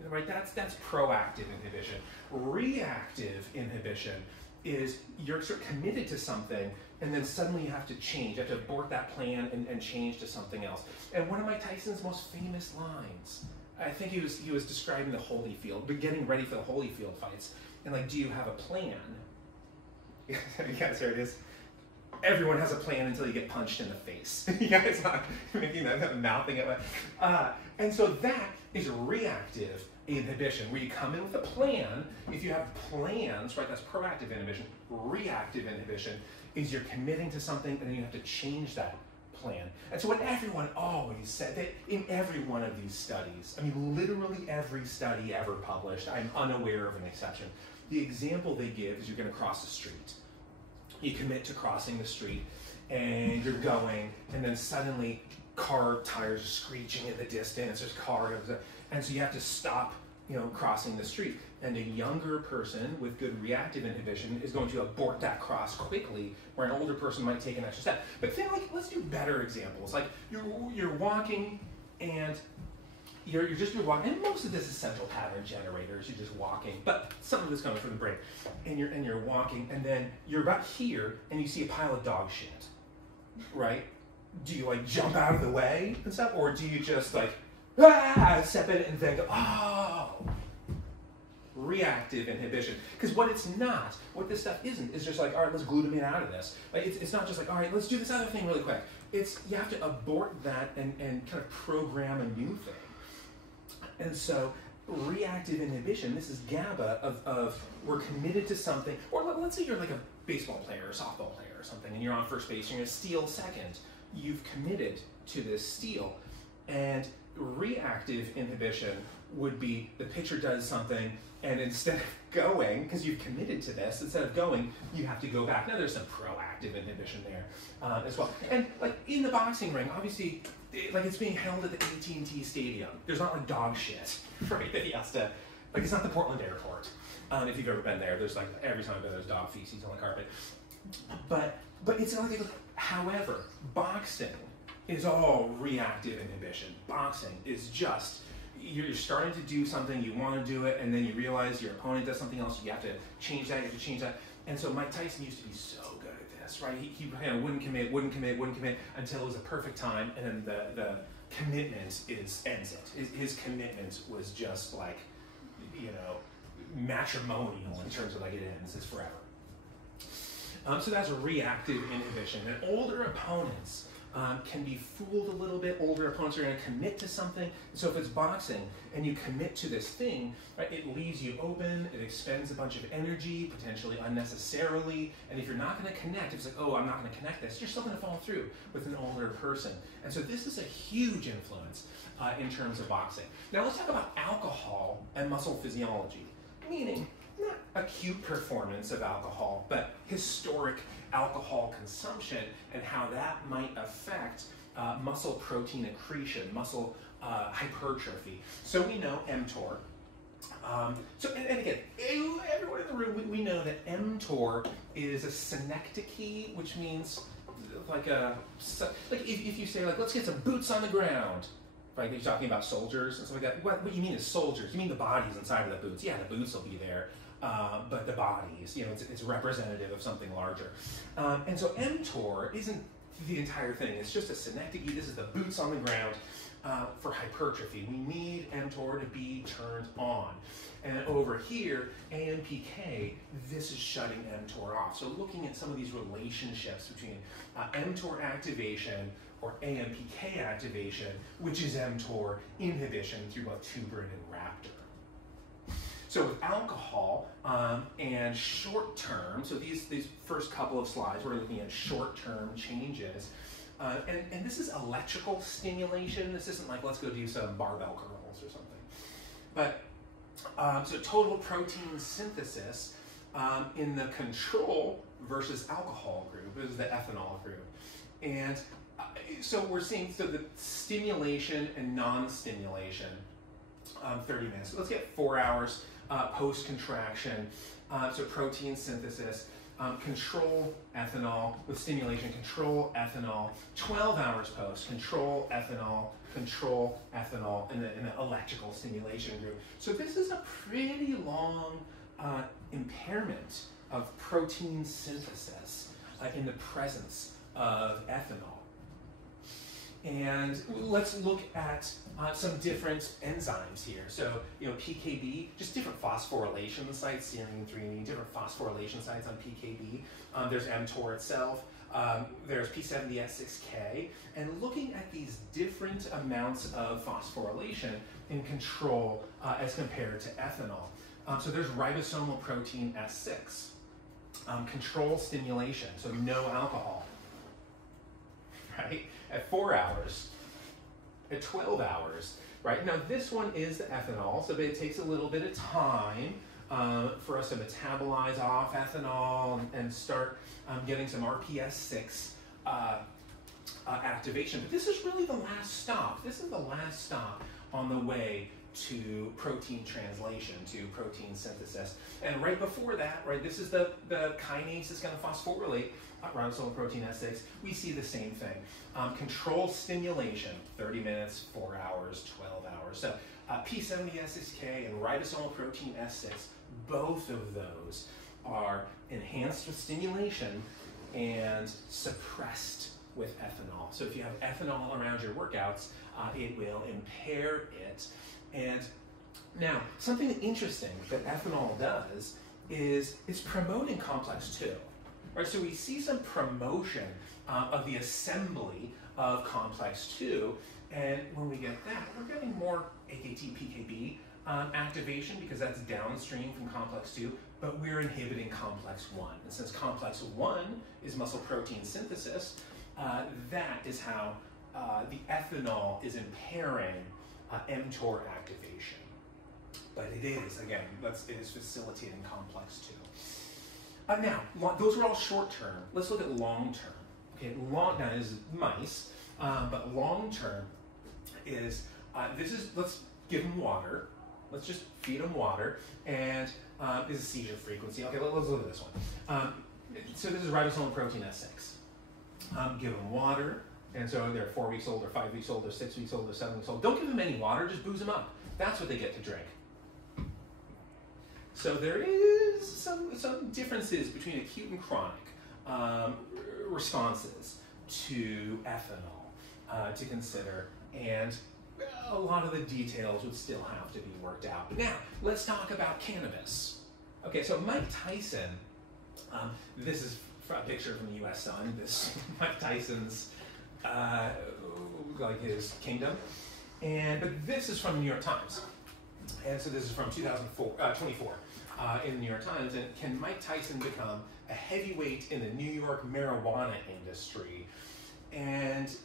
Right? That's proactive inhibition. Reactive inhibition is you're sort of committed to something and then suddenly you have to change. You have to abort that plan and change to something else. And one of Mike Tyson's most famous lines, I think he was describing the Holyfield, but getting ready for the Holyfield fights. And like, do you have a plan? You guys, there it is. Everyone has a plan until you get punched in the face. You guys are making that mouthing it. And so that is reactive inhibition, where you come in with a plan. If you have plans, right, that's proactive inhibition. Reactive inhibition is you're committing to something and then you have to change that plan. And so what everyone always said, that in every one of these studies, I mean literally every study ever published, I'm unaware of an exception, the example they give is you're going to cross the street. You commit to crossing the street and you're going, and then suddenly car tires are screeching in the distance, there's car, and so you have to stop, crossing the street. And a younger person with good reactive inhibition is going to abort that cross quickly, where an older person might take an extra step. But then, let's do better examples. Like you're walking and you're walking, and most of this is central pattern generators. You're just walking, but some of this coming from the brain. And you're walking, and then you're about here, and you see a pile of dog shit, right? Do you jump out of the way and stuff, or do you just step in and then go, oh? Reactive inhibition. Because what this stuff isn't, is just all right, let's glutamate out of this. It's not just all right, let's do this other thing really quick. It's, you have to abort that and kind of program a new thing. And so reactive inhibition, this is GABA of we're committed to something, or let's say you're like a baseball player or softball player or something, and you're on first base, you're going to steal second. You've committed to this steal. And reactive inhibition would be the pitcher does something, and instead of going, because you've committed to this, instead of going, you have to go back. Now there's some proactive inhibition there as well. And in the boxing ring, obviously, it's being held at the Etienne Stadium. There's not dog shit, right, that he has to, it's not the Portland airport. If you've ever been there, there's every time I've been there's dog feces on the carpet. But it's not however, boxing is all reactive inhibition. Boxing is just, you're starting to do something, you want to do it, and then you realize your opponent does something else, you have to change that, And so Mike Tyson used to be so good at this, right? He wouldn't commit until it was a perfect time, and then the commitment ends it. His commitment was just matrimonial in terms of it ends, it's forever. So that's reactive inhibition. And older opponents can be fooled a little bit. Older opponents are going to commit to something. So if it's boxing and you commit to this thing, right, it leaves you open, it expends a bunch of energy, potentially unnecessarily, and if you're not going to connect, it's oh, I'm not going to connect this, you're still going to fall through with an older person. And so this is a huge influence in terms of boxing. Now let's talk about alcohol and muscle physiology, meaning not acute performance of alcohol, but historic alcohol consumption and how that might affect muscle protein accretion, muscle hypertrophy. So we know mTOR And again, everyone in the room, we know that mTOR is a synecdoche, which means like if you say let's get some boots on the ground, like you're talking about soldiers and stuff like that. What you mean is soldiers? You mean the bodies inside of the boots? Yeah, the boots will be there, but the bodies, it's representative of something larger. And so mTOR isn't the entire thing. It's just a synecdoche. This is the boots on the ground. For hypertrophy, we need mTOR to be turned on. And over here, AMPK, this is shutting mTOR off. So looking at some of these relationships between mTOR activation or AMPK activation, which is mTOR inhibition through both tuberin and raptor. So with alcohol and short-term, so these first couple of slides, we're looking at short-term changes. And this is electrical stimulation. This isn't like, let's go do some barbell curls or something. But, so total protein synthesis in the control versus alcohol group is the ethanol group. And so we're seeing, the stimulation and non-stimulation, 30 minutes. So let's get 4 hours post-contraction. So protein synthesis. Control ethanol with stimulation, control ethanol, 12 hours post, control ethanol, in the electrical stimulation group. So this is a pretty long impairment of protein synthesis in the presence of ethanol. And let's look at some different enzymes here. So, PKB, just different phosphorylation sites, serine, threonine, different phosphorylation sites on PKB. There's mTOR itself. There's P70S6K. And looking at these different amounts of phosphorylation in control as compared to ethanol. So there's ribosomal protein S6. Control stimulation, so no alcohol. Right? At 4 hours, at 12 hours, right? Now this one is the ethanol, so it takes a little bit of time for us to metabolize off ethanol and start getting some RPS6 activation. But this is really the last stop. This is the last stop on the way to protein translation, to protein synthesis. And right before that, right, this is the kinase that's going to phosphorylate ribosomal protein S6. We see the same thing. Control stimulation, 30 minutes, 4 hours, 12 hours. So P70S6K and ribosomal protein S6, both of those are enhanced with stimulation and suppressed with ethanol. So if you have ethanol around your workouts, it will impair it. And now, something interesting that ethanol does is it's promoting complex 2. Right, so we see some promotion of the assembly of complex 2, and when we get that, we're getting more AKT-PKB activation because that's downstream from complex 2, but we're inhibiting complex 1. And since complex 1 is muscle protein synthesis, that is how the ethanol is impairing mTOR activation. But it is, again, it is facilitating complex 2. Now, those are all short-term. Let's look at long-term. Okay, now this is mice, but long-term is, let's give them water. Let's just feed them water, and this is seizure frequency. Okay, let's look at this one. So this is ribosomal protein S6. Give them water, and so they're 4 weeks old, or 5 weeks old, or 6 weeks old, or 7 weeks old. Don't give them any water, just booze them up. That's what they get to drink. So there is some differences between acute and chronic responses to ethanol to consider, and a lot of the details would still have to be worked out. But now, let's talk about cannabis. Okay, so Mike Tyson, this is a picture from the US Sun, this Mike Tyson's, like his kingdom, but this is from the New York Times. And so this is from 2024 in the New York Times. And can Mike Tyson become a heavyweight in the New York marijuana industry? And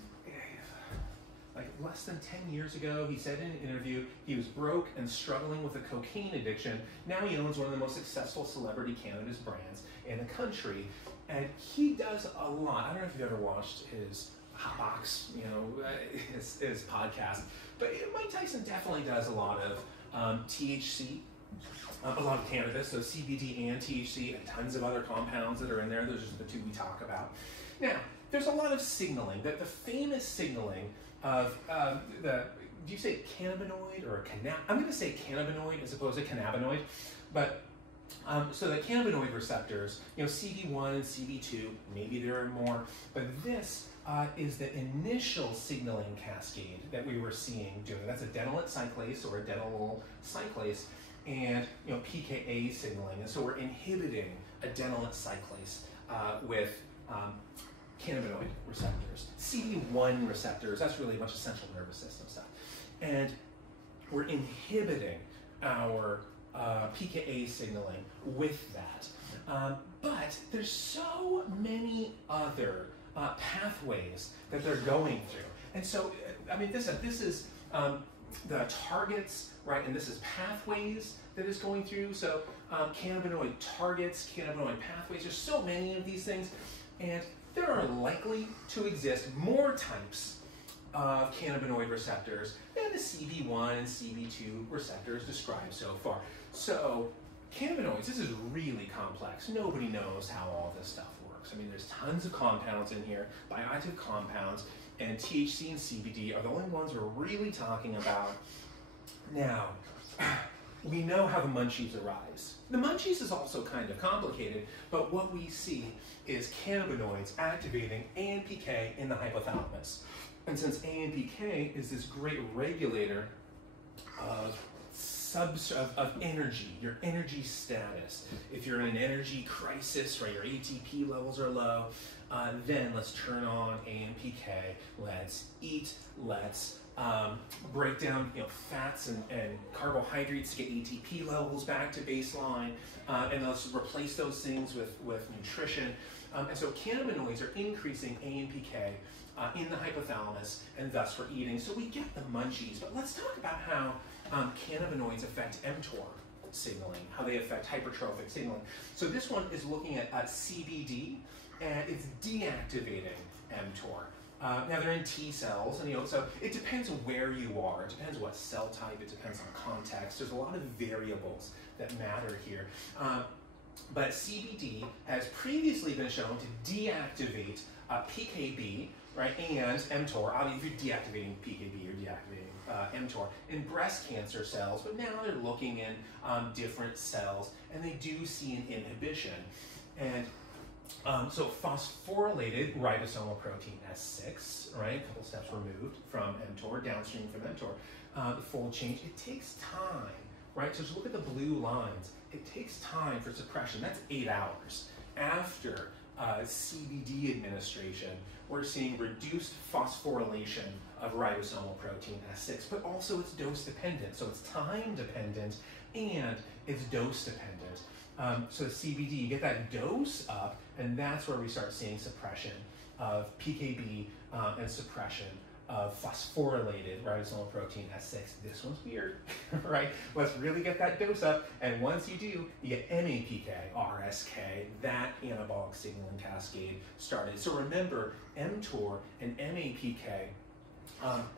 like less than 10 years ago, he said in an interview, he was broke and struggling with a cocaine addiction. Now he owns one of the most successful celebrity cannabis brands in the country. And he does a lot. I don't know if you've ever watched his Hotbox, his podcast. But Mike Tyson definitely does a lot of THC, a lot of cannabis, so CBD and THC, and tons of other compounds that are in there. Those are just the two we talk about. Now, there's a lot of signaling. The famous signaling of do you say cannabinoid or I'm going to say cannabinoid as opposed to cannabinoid, but so the cannabinoid receptors, CB1 and CB2, maybe there are more, but this is the initial signaling cascade that we were seeing doing. That's adenylate cyclase or adenyl cyclase, and PKA signaling, and so we're inhibiting adenylate cyclase with cannabinoid receptors. CB1 receptors, that's really a bunch of central nervous system stuff. And we're inhibiting our PKA signaling with that. But there's so many other pathways that they're going through. And so, I mean, this is the targets, right? And this is pathways that is going through. So cannabinoid targets, cannabinoid pathways, there's so many of these things. And there are likely to exist more types of cannabinoid receptors than the CB1 and CB2 receptors described so far. So cannabinoids, this is really complex. Nobody knows how all this stuff works. I mean, there's tons of compounds in here, bioactive compounds, and THC and CBD are the only ones we're really talking about. Now, we know how the Munchies arise. The Munchies is also kind of complicated, but what we see is cannabinoids activating AMPK in the hypothalamus. And since AMPK is this great regulator of energy, your energy status, if you're in an energy crisis, right, your ATP levels are low, then let's turn on AMPK, let's eat, let's break down fats and carbohydrates to get ATP levels back to baseline, and let's replace those things with nutrition. And so cannabinoids are increasing AMPK in the hypothalamus, and thus we're eating. So we get the Munchies, but let's talk about how cannabinoids affect mTOR signaling, how they affect hypertrophic signaling. So this one is looking at CBD, and it's deactivating mTOR. Now they're in T cells, and so it depends on where you are. It depends what cell type. It depends on context. There's a lot of variables that matter here. But CBD has previously been shown to deactivate PKB, right, and mTOR. Obviously, if you're deactivating PKB, you're deactivating mTOR in breast cancer cells. But now they're looking in different cells, and they do see an inhibition. And so phosphorylated ribosomal protein S6, right, a couple steps removed from mTOR, downstream from mTOR, the fold change, it takes time, right? So just look at the blue lines. It takes time for suppression. That's 8 hours. After CBD administration, we're seeing reduced phosphorylation of ribosomal protein S6, but also it's dose dependent. So it's time dependent and it's dose dependent. So CBD, you get that dose up, and that's where we start seeing suppression of PKB and suppression of phosphorylated ribosomal protein S6. This one's weird, right? Let's really get that dose up, and once you do, you get MAPK, RSK, that anabolic signaling cascade started. So remember, mTOR and MAPK,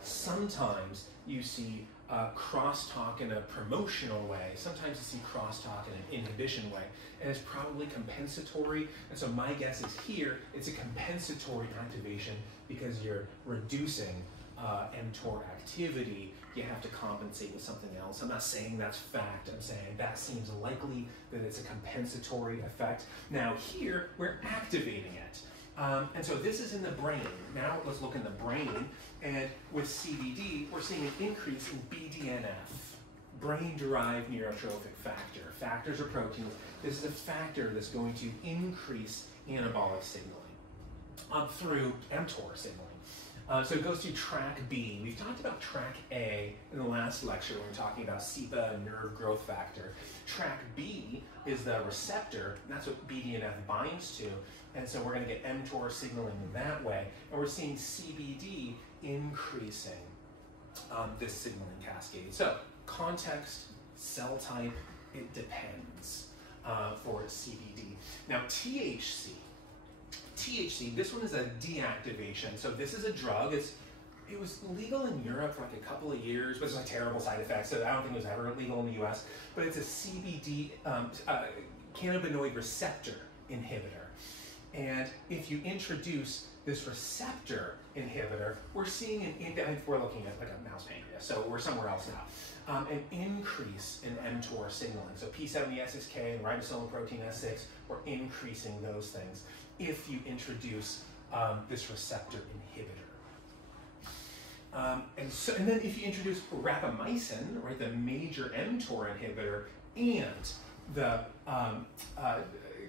sometimes you see crosstalk in a promotional way. Sometimes you see crosstalk in an inhibition way, and it's probably compensatory. And so my guess is here, it's a compensatory activation because you're reducing mTOR activity. You have to compensate with something else. I'm not saying that's fact. I'm saying that seems likely that it's a compensatory effect. Now here, we're activating it. And so this is in the brain. Now let's look in the brain, and with CBD, we're seeing an increase in BDNF, brain-derived neurotrophic factor. Factors are proteins. This is a factor that's going to increase anabolic signaling through mTOR signaling. So it goes to track B. We've talked about track A in the last lecture when we were talking about SEPA and nerve growth factor. Track B is the receptor, and that's what BDNF binds to. And so we're going to get mTOR signaling that way. And we're seeing CBD increasing this signaling cascade. So context, cell type, it depends for CBD. Now THC, this one is a deactivation. So this is a drug. it was legal in Europe for like a couple of years, but it's like terrible side effects, so I don't think it was ever legal in the US, but it's a CBD, cannabinoid receptor inhibitor. And if you introduce this receptor inhibitor, we're seeing if we're looking at like a mouse pancreas, so we're somewhere else now, an increase in mTOR signaling. So P70S6K and ribosomal protein S6, we're increasing those things if you introduce this receptor inhibitor. And then if you introduce rapamycin, right, the major mTOR inhibitor, and the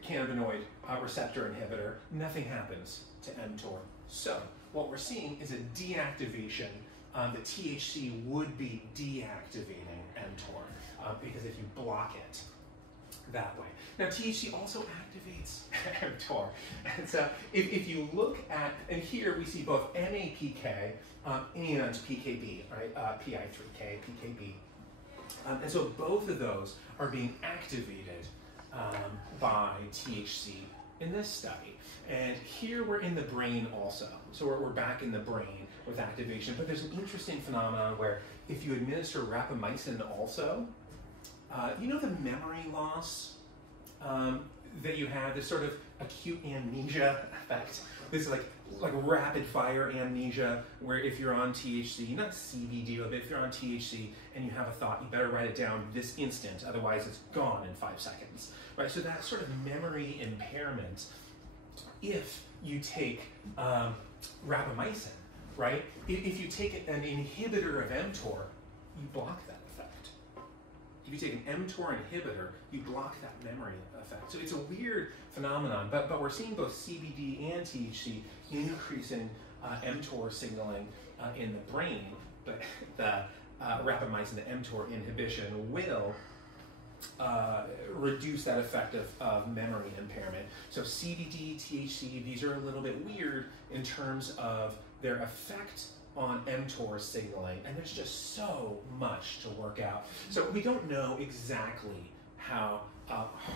cannabinoid receptor inhibitor, nothing happens to mTOR. So what we're seeing is a deactivation. The THC would be deactivating mTOR because if you block it that way. Now THC also activates mTOR. And so if you look at, and here we see both MAPK and PKB, right? PI3K, PKB. And so both of those are being activated by THC in this study. And here we're in the brain also. So we're back in the brain with activation. But there's an interesting phenomenon where if you administer rapamycin also, you know the memory loss that you have, this sort of acute amnesia effect, this like rapid fire amnesia, where if you're on THC, not CBD, but if you're on THC and you have a thought, you better write it down this instant, otherwise it's gone in 5 seconds, right? So that sort of memory impairment, if you take rapamycin, right? If you take an inhibitor of mTOR, you block that effect. If you take an mTOR inhibitor, you block that memory effect. So it's a weird phenomenon, but we're seeing both CBD and THC increasing mTOR signaling in the brain, but the rapamycin, the mTOR inhibition, will reduce that effect of memory impairment. So CBD, THC, these are a little bit weird in terms of their effect on mTOR signaling, and there's just so much to work out. So we don't know exactly how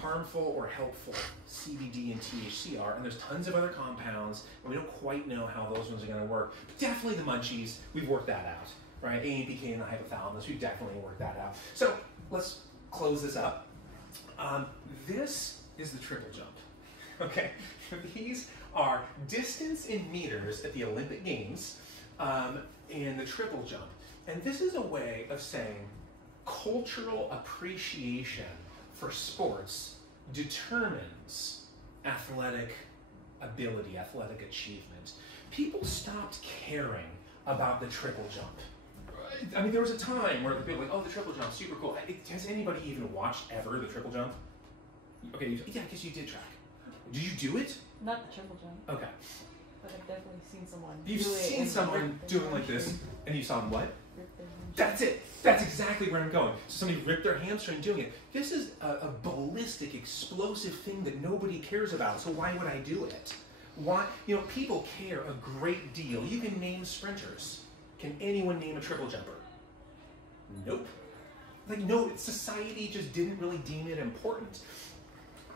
harmful or helpful CBD and THC are, and there's tons of other compounds, and we don't quite know how those ones are going to work. But definitely the Munchies, we've worked that out, right? AMPK in the hypothalamus, we've definitely worked that out. So let's close this up. This is the triple jump, okay? These are distance in meters at the Olympic Games in the triple jump. And this is a way of saying cultural appreciation for sports determines athletic ability, athletic achievement. People stopped caring about the triple jump. I mean, there was a time where people were like, oh, the triple jump, super cool. Has anybody even watched ever the triple jump? Okay, yeah, I guess you did track. Did you do it? Not the triple jump. Okay. But I've definitely seen someone You've do it seen someone doing like this, and you saw them what? Rip their hamstring. That's it. That's exactly where I'm going. So somebody ripped their hamstring doing it. This is a ballistic, explosive thing that nobody cares about, so why would I do it? Why? You know, people care a great deal. You can name sprinters. Can anyone name a triple jumper? Nope. Like, no, society just didn't really deem it important.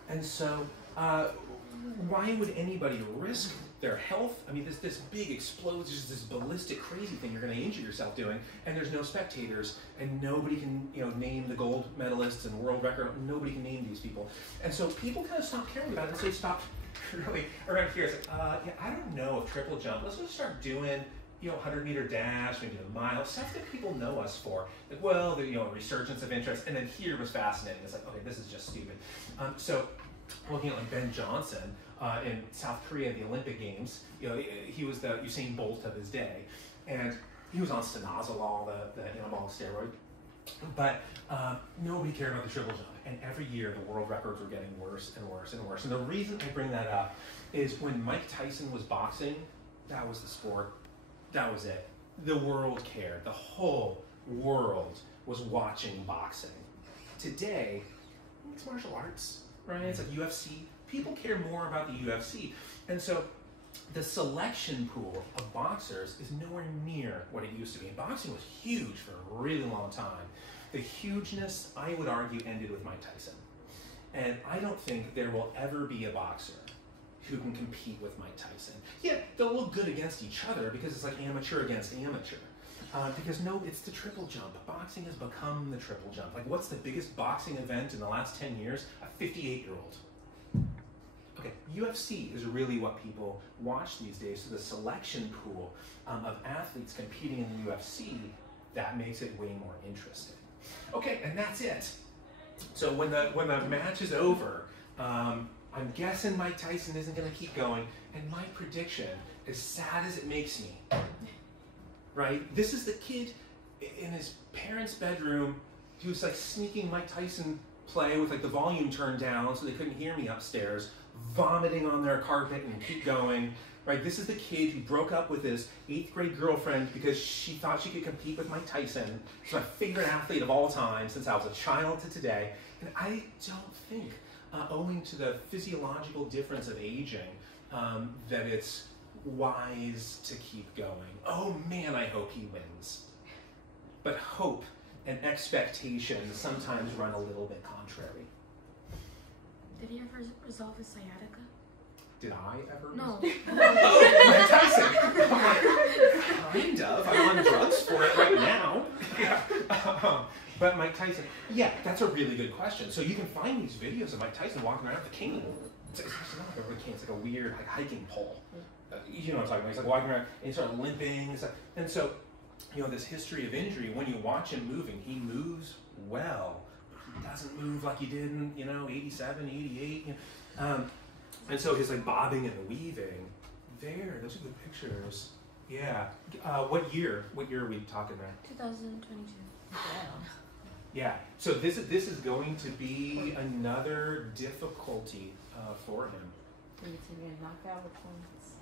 And so, why would anybody risk their health? I mean, this big explosion, just this ballistic, crazy thing you're going to injure yourself doing, and there's no spectators, and nobody can, name the gold medalists and world record. Nobody can name these people, and so people kind of stopped caring about it. And so they stopped really around here. It's like, yeah, I don't know if triple jump. Let's just start doing 100-meter dash, maybe the mile, stuff that people know us for. Like, well, the, a resurgence of interest, and then here was fascinating. It's like, okay, this is just stupid. So, looking at like Ben Johnson in South Korea at the Olympic Games, he was the Usain Bolt of his day, and he was on stanozolol, the anabolic steroid. But nobody cared about the triple jump, and every year the world records were getting worse and worse and worse. And the reason I bring that up is when Mike Tyson was boxing, that was the sport. That was it. The world cared. The whole world was watching boxing. Today, it's martial arts, right? It's like UFC. People care more about the UFC. And so the selection pool of boxers is nowhere near what it used to be. And boxing was huge for a really long time. The hugeness, I would argue, ended with Mike Tyson. And I don't think there will ever be a boxer who can compete with Mike Tyson. Yeah, they'll look good against each other because it's like amateur against amateur. Because no, it's the triple jump. Boxing has become the triple jump. Like, what's the biggest boxing event in the last 10 years? A 58-year-old. Okay, UFC is really what people watch these days. So the selection pool of athletes competing in the UFC, that makes it way more interesting. Okay, and that's it. So when the match is over, I'm guessing Mike Tyson isn't going to keep going. And my prediction, as sad as it makes me, right? This is the kid in his parents' bedroom who's like sneaking Mike Tyson play with like the volume turned down so they couldn't hear me upstairs, vomiting on their carpet and keep going, right? This is the kid who broke up with his 8th grade girlfriend because she thought she could compete with Mike Tyson. He's my favorite athlete of all time since I was a child to today. And I don't think, owing to the physiological difference of aging, that it's wise to keep going. Oh man, I hope he wins. But hope and expectation sometimes run a little bit contrary. Did he ever resolve his sciatica? Did I ever? No. Oh, Mike Tyson! I'm like, kind of. I'm on drugs for it right now. Yeah. But Mike Tyson, yeah, that's a really good question. So you can find these videos of Mike Tyson walking around with a cane. It's actually not like a cane, it's like a weird like hiking pole. You know what I'm talking about. He's like walking around and he started limping. And so, you know, this history of injury, when you watch him moving, he moves well. He doesn't move like he did in, 87, 88. You know? And so his like bobbing and weaving, those are good pictures. Yeah. What year are we talking there? 2022. Yeah. So this is going to be another difficulty for him. It's gonna be a knockout. Which ones?